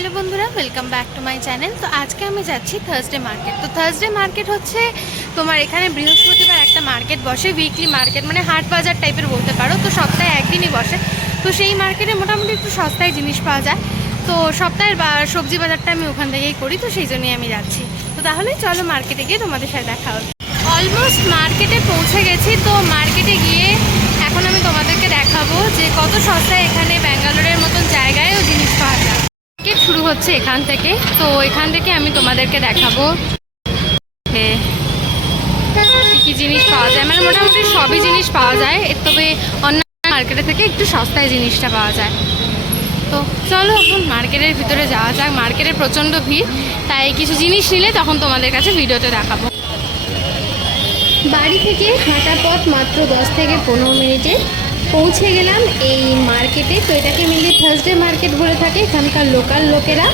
Hello বন্ধুরা welcome back to my channel তো আজকে আমি যাচ্ছি থার্সডে মার্কেট তো থার্সডে মার্কেট হচ্ছে তোমার এখানে বৃহস্পতিবার একটা মার্কেট বসে উইকলি মার্কেট মানে হাট বাজার টাইপের বলতে পারো। তো সপ্তাহে একদিনই বসে। তো সেই মার্কেটে মোটামুটি একটু সস্তায় জিনিস পাওয়া যায়। তো সপ্তাহের সবজি বাজারটা আমি ওখান থেকেই করি, তো সেই জন্যই আমি যাচ্ছি। তো তাহলে চলো মার্কেটে গিয়ে তোমাদের সাথে দেখা হবে। অলমোস্ট মার্কেটে পৌঁছে গেছি। তো মার্কেটে গিয়ে এখন আমি তোমাদেরকে দেখাবো যে কত সস্তায় এখানে ব্যাঙ্গালোরের হচ্ছে এখান থেকে। তো এখান থেকে আমি তোমাদেরকে দেখাবো কী জিনিস পাওয়া যায়। মানে মোটামুটি সবই জিনিস পাওয়া যায়, তবে অন্যান্য মার্কেটে থেকে একটু সস্তায় জিনিসটা পাওয়া যায়। তো চলো এখন মার্কেটের ভিতরে যাওয়া যাক। মার্কেটে প্রচণ্ড ভিড়, তাই কিছু জিনিস নিলে তখন তোমাদের কাছে ভিডিওতে দেখাবো। বাড়ি থেকে হাঁটা পথ মাত্র দশ থেকে পনেরো মিনিটে। পৌঁছে গেলাম এই মার্কেটে। তো এটাকে মেনলি থার্সডে মার্কেট বলে থাকে এখানকার লোকাল লোকেরা।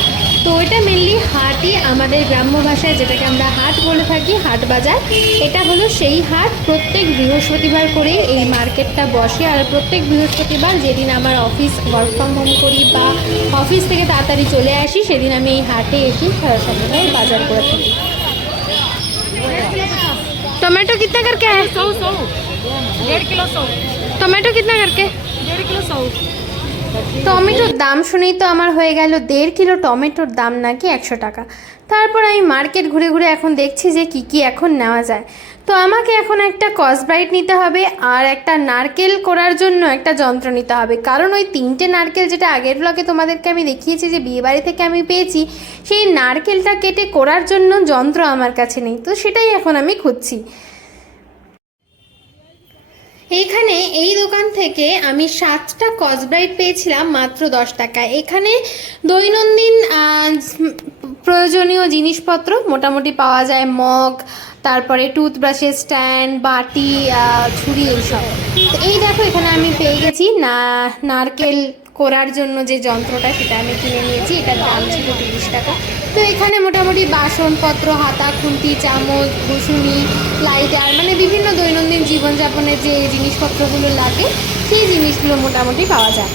তো এটা মেনলি হাটই আমাদের গ্রাম্য ভাষায় যেটাকে আমরা হাট বলে থাকি হাট বাজার। এটা হলো সেই হাট প্রত্যেক বৃহস্পতিবার করে এই মার্কেটটা বসে। আর প্রত্যেক বৃহস্পতিবার যেদিন আমার অফিস ওয়ার্ক ফ্রম হোম করি বা অফিস থেকে তাড়াতাড়ি চলে আসি সেদিন আমি এই হাটে এসে সর্বদাই বাজার করে থাকি। টমেটো কিতনা করকে কে? সৌ সৌ। দেড় কিলো সৌ। টমেটো কিতনা করকে কিলো টমেটোর দাম শুনেই তো আমার হয়ে গেল দেড় কিলো টমেটোর দাম নাকি একশো টাকা তারপর আমি মার্কেট ঘুরে ঘুরে এখন দেখছি যে কি কি এখন নেওয়া যায় তো আমাকে এখন একটা কসব্রাইট নিতে হবে আর একটা নারকেল করার জন্য একটা যন্ত্র নিতে হবে কারণ ওই তিনটে নারকেল যেটা আগের ব্লকে তোমাদেরকে আমি দেখিয়েছি যে বিয়েবাড়ি থেকে আমি পেয়েছি সেই নারকেলটা কেটে করার জন্য যন্ত্র আমার কাছে নেই। তো সেটাই এখন আমি খুঁজছি। এইখানে এই দোকান থেকে আমি সাতটা কসব্রাইট পেয়েছিলাম মাত্র দশ টাকায়। এখানে দৈনন্দিন প্রয়োজনীয় জিনিসপত্র মোটামুটি পাওয়া যায়, মগ, তারপরে টুথব্রাশের স্ট্যান্ড, বাটি ছুরি এইসব। এই দেখো, এখানে আমি পেয়ে গেছি না, নারকেল করার জন্য যে যন্ত্রটা সেটা আমি কিনে নিয়েছি। এটার দাম ছিল তিরিশ টাকা। তো এখানে মোটামুটি বাসনপত্র, হাতা, খুন্তি, চামচ, ঘুষুনি, লাইটার মানে বিভিন্ন দৈনন্দিন জীবনযাপনের যে জিনিসপত্রগুলো লাগে, সেই জিনিসগুলো মোটামুটি পাওয়া যায়।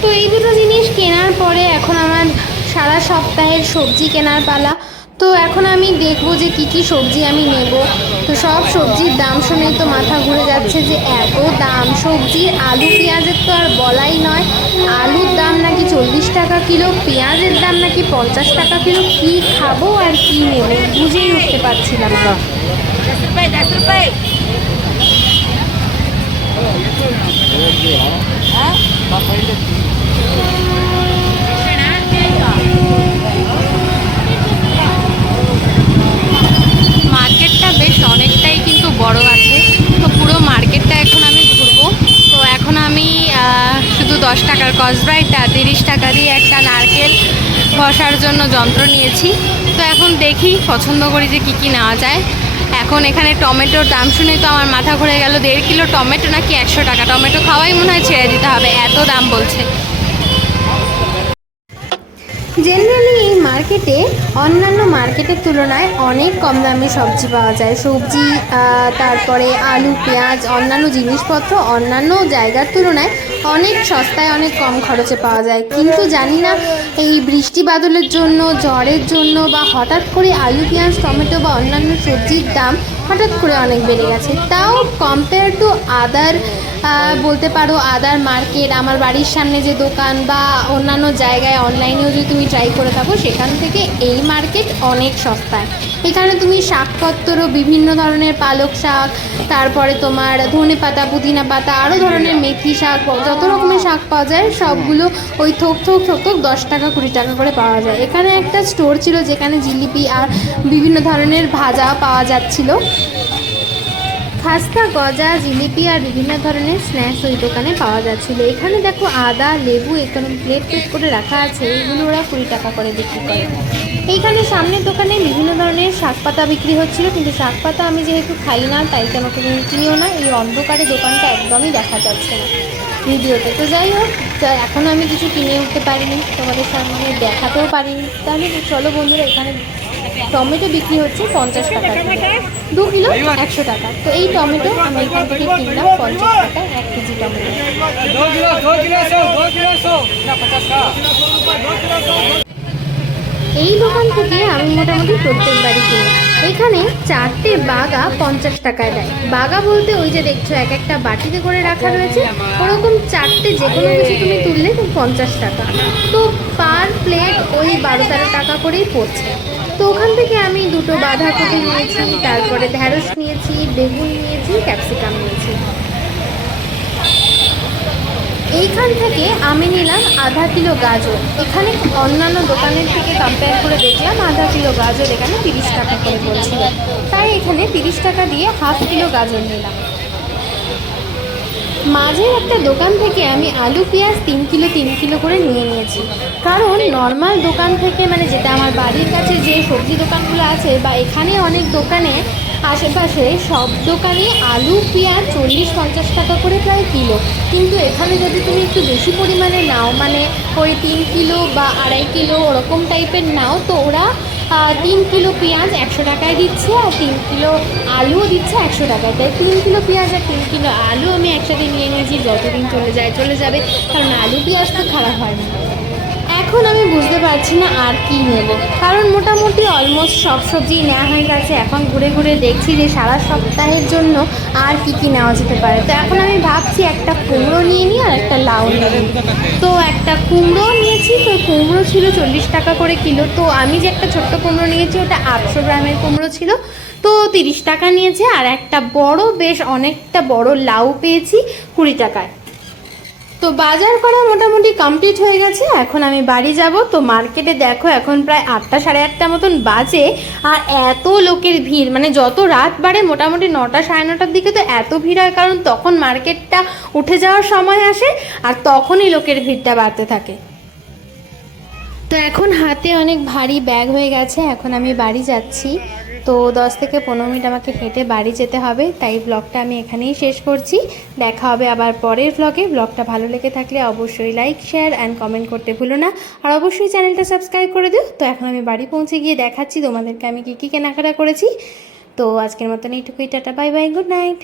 তো এই দুটো জিনিস কেনার পরে এখন আমার সারা সপ্তাহের সবজি কেনার পালা। তো এখন আমি দেখব যে কি কি সবজি আমি নেব। তো সব সবজির দাম শুনেই তো মাথা ঘুরে যাচ্ছে যে এত দাম। সবজির আলু, পেঁয়াজের তো আর বলাই নয়। আলুর দাম নাকি চল্লিশ টাকা কিলো, পেঁয়াজের দাম নাকি পঞ্চাশ টাকা কিলো। কি খাব আর কি নেব বুঝেই উঠতে পারছিলাম না। दस দশ টাকার কসব্রাইট আর তিরিশ টাকা দিয়ে একটা নারকেল বসার জন্য যন্ত্র নিয়েছি। তো এখন দেখি, পছন্দ করি যে কী কী নেওয়া যায়। এখন এখানে টমেটোর দাম শুনে তো আমার মাথা ঘুরে গেল, দেড় কিলো টমেটো নাকি একশো টাকা? টমেটো খাওয়াই মনে হয় ছেড়ে দিতে হবে, এত দাম বলছে। জেনারেলি মার্কেটে, অন্যান্য মার্কেটের তুলনায় অনেক কম দামে সবজি পাওয়া যায়। সবজি তারপরে আলু, পেঁয়াজ, অন্যান্য জিনিসপত্র অন্যান্য জায়গার তুলনায় অনেক সস্তায়, অনেক কম খরচে পাওয়া যায়। কিন্তু জানি না, এই বৃষ্টি বাদলের জন্য ঝড়ের জন্য বা হঠাৎ করে আলু, পেঁয়াজ, টমেটো বা অন্যান্য সবজির দাম হঠাৎ করে অনেক বেড়ে গেছে। তাও কম্পেয়ার টু আদার বলতে পারো আদার মার্কেট, আমার বাড়ির সামনে যে দোকান বা অন্যান্য জায়গায় অনলাইনেও যদি তুমি ট্রাই করে থাকো, সেখান থেকে এই মার্কেট অনেক সস্তায়। এখানে তুমি শাকপত্র বিভিন্ন ধরনের পালক শাক, তারপরে তোমার ধনে পাতা, পুদিনা পাতা, আরও ধরনের মেথি শাক, যত রকমের শাক পাওয়া যায়, সবগুলো ওই থোক থোক থোক থোক দশ টাকা, কুড়ি টাকা করে পাওয়া যায়। এখানে একটা স্টোর ছিল যেখানে জিলিপি আর বিভিন্ন ধরনের ভাজা পাওয়া যাচ্ছিল। খাস্তা, গজা, জিলিপি আর বিভিন্ন ধরনের স্ন্যাক্স ওই দোকানে পাওয়া যাচ্ছিল। এখানে দেখো আদা, লেবু এখানে প্লেট প্লেট করে রাখা আছে, এগুলো ওরা কুড়ি টাকা করে বিক্রি করে। এইখানে সামনের দোকানে বিভিন্ন ধরনের শাক পাতা বিক্রি হচ্ছিল, কিন্তু শাক পাতা আমি যেহেতু খাই না, তাই আমাকে কিনিও না। এই অন্ধকারে দোকানটা একদমই দেখা যাচ্ছে না ভিডিওতে। তো যাই হোক এখনও আমি কিছু কিনে উঠতে পারিনি, তোমাদের সামনে দেখাতেও পারিনি। তাহলে চলো বন্ধুরা, এখানে টমেটো বিক্রি হচ্ছে পঞ্চাশ টাকা দু কিলো একশো টাকা। তো এই টমেটো আমি এখান থেকে কিনলাম, পঞ্চাশ টাকা, এক কেজি টমেটো। এই দোকান থেকে আমি মোটামুটি প্রত্যেকবারই কিনি। এখানে চারটে বাগা পঞ্চাশ টাকায় দেয়। বাগা বলতে ওই যে দেখছ, এক একটা বাটিতে করে রাখা রয়েছে। ওরকম চারটে যে কোনো কিছু তুমি তুললে পঞ্চাশ টাকা। তো পার প্লেট ওই বারো তেরো টাকা করেই পড়ছে। তো ওখান থেকে আমি দুটো বাঁধাকপি নিয়েছি, তারপরে ঢ্যাঁড়স নিয়েছি, বেগুন নিয়েছি, ক্যাপসিকাম নিয়েছি। এইখান থেকে আমি নিলাম আধা কিলো গাজর। এখানে অন্যান্য দোকানের থেকে কম্পেয়ার করে দেখলাম, আধা কিলো গাজর এখানে তিরিশ টাকা করে বলছিল তাই এখানে তিরিশ টাকা দিয়ে হাফ কিলো গাজর নিলাম। মাঝের একটা দোকান থেকে আমি আলু, পেঁয়াজ তিন কিলো তিন কিলো করে নিয়ে নিয়েছি। কারণ নর্মাল দোকান থেকে মানে যেটা আমার বাড়ির কাছে যে সবজি দোকানগুলো আছে বা এখানে অনেক দোকানে, আশেপাশে সব দোকানে আলু, পেঁয়াজ চল্লিশ, পঞ্চাশ টাকা করে প্রায় কিলো। কিন্তু এখানে যদি তুমি একটু বেশি পরিমাণে নাও মানে ওই তিন কিলো বা আড়াই কিলো ওরকম টাইপের নাও, তো ওরা তিন কিলো পেঁয়াজ একশো টাকায় দিচ্ছে আর তিন কিলো আলুও দিচ্ছে একশো টাকায়। তাই তিন কিলো পেঁয়াজ আর তিন কিলো আলু আমি একসাথে নিয়ে নিয়েছি যতদিন চলে যায়, চলে যাবে। কারণ আলু, পেঁয়াজ তো খারাপ হয় না। এখন আমি বুঝতে পারছি না আর কি নেব। কারণ মোটামুটি অলমোস্ট সব সবজি নেওয়া হয়ে গেছে। এখন ঘুরে ঘুরে দেখছি যে সারা সপ্তাহের জন্য আর কি কি নেওয়া যেতে পারে। তো এখন আমি ভাবছি একটা কুমড়ো নিয়ে নিই আর একটা লাউ নিয়ে নিই। তো একটা কুমড়ো নিয়েছি, তো কুমড়ো ছিল চল্লিশ টাকা করে কিলো। তো আমি যে একটা ছোট্ট কুমড়ো নিয়েছি, ওটা আটশো গ্রামের কুমড়ো ছিল। তো তিরিশ টাকা নিয়েছে। আর একটা বড়, বেশ অনেকটা বড় লাউ পেয়েছি কুড়ি টাকায়। তো বাজার করা মোটামুটি কমপ্লিট হয়ে গেছে। এখন আমি বাড়ি যাব। তো মার্কেটে দেখো, এখন প্রায় আটটা, সাড়ে আটটা মতন বাজে। আর এত লোকের ভিড় মানে যত রাত বাড়ে, মোটামুটি নটা, সাড়ে নটার দিকে তো এত ভিড় হয়, কারণ তখন মার্কেটটা উঠে যাওয়ার সময় আসে আর তখনই লোকের ভিড়টা বাড়তে থাকে। তো এখন হাতে অনেক ভারী ব্যাগ হয়ে গেছে। এখন আমি বাড়ি যাচ্ছি। তো দশ থেকে পনেরো মিনিট আমাকে হেঁটে বাড়ি যেতে হবে, তাই ব্লগটা আমি এখানেই শেষ করছি। দেখা হবে আবার পরের ব্লগে ব্লগটা ভালো লেগে থাকলে অবশ্যই লাইক শেয়ার অ্যান্ড কমেন্ট করতে ভুলো না। আর অবশ্যই চ্যানেলটা সাবস্ক্রাইব করে দিও। তো এখন আমি বাড়ি পৌঁছে গিয়ে দেখাচ্ছি তোমাদেরকে আমি কী কী কেনাকাটা করেছি। তো আজকের মতন এইটুকুই, tata bye bye good night